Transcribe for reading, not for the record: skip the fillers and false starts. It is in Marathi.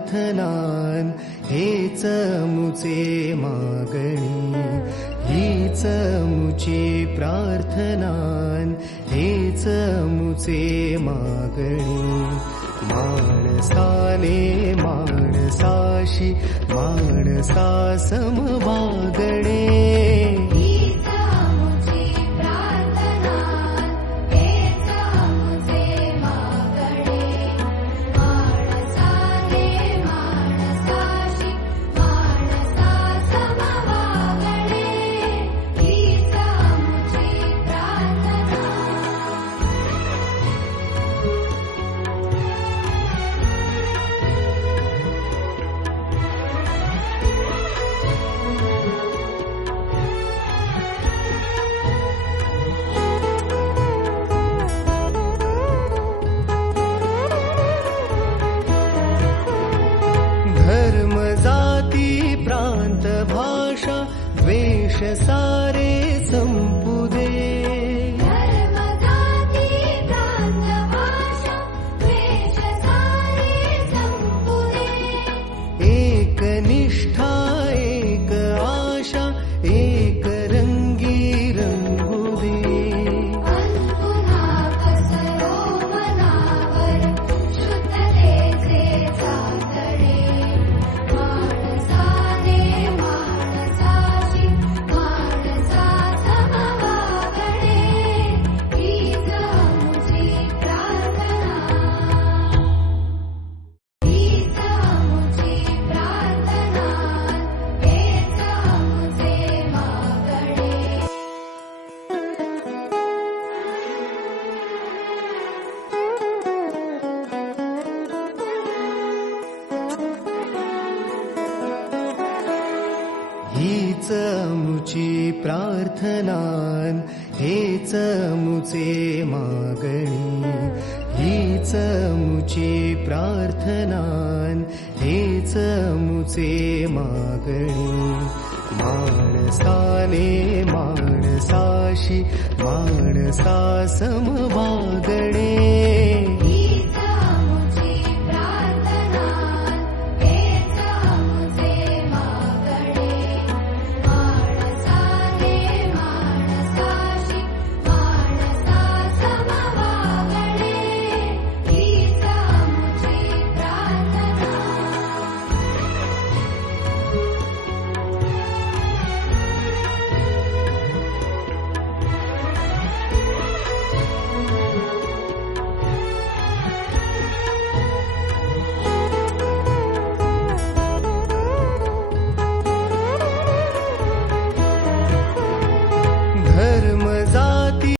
प्रार्थनान हेच मुचे मागणी, हीच मुची प्रार्थनान हेच मुचे मागणी. माणसाने माणसाशी माणसा समवागणे, धर्म जाती प्रांत भाषा द्वेष सारे संपू दे. धर्म जाती प्रांत भाषा द्वेष सारे संपू दे. एक निष्ठा एक आशा एक रंगी रंगू दे. पुन्हा पसरो मनावर शुद्धतेचे चांदणे. माणसाने माणसाशी माणसा समवागणे, हीच मुची प्रार्थना, हीच मुची प्रार्थना, हेच मुचे मागणे. हीच मुची प्रार्थनान हेच मुचे मागणी, हीच मुची प्रार्थनान हेच मुचे मागणी. माणसाने माणसाशी माणसा समवागणे,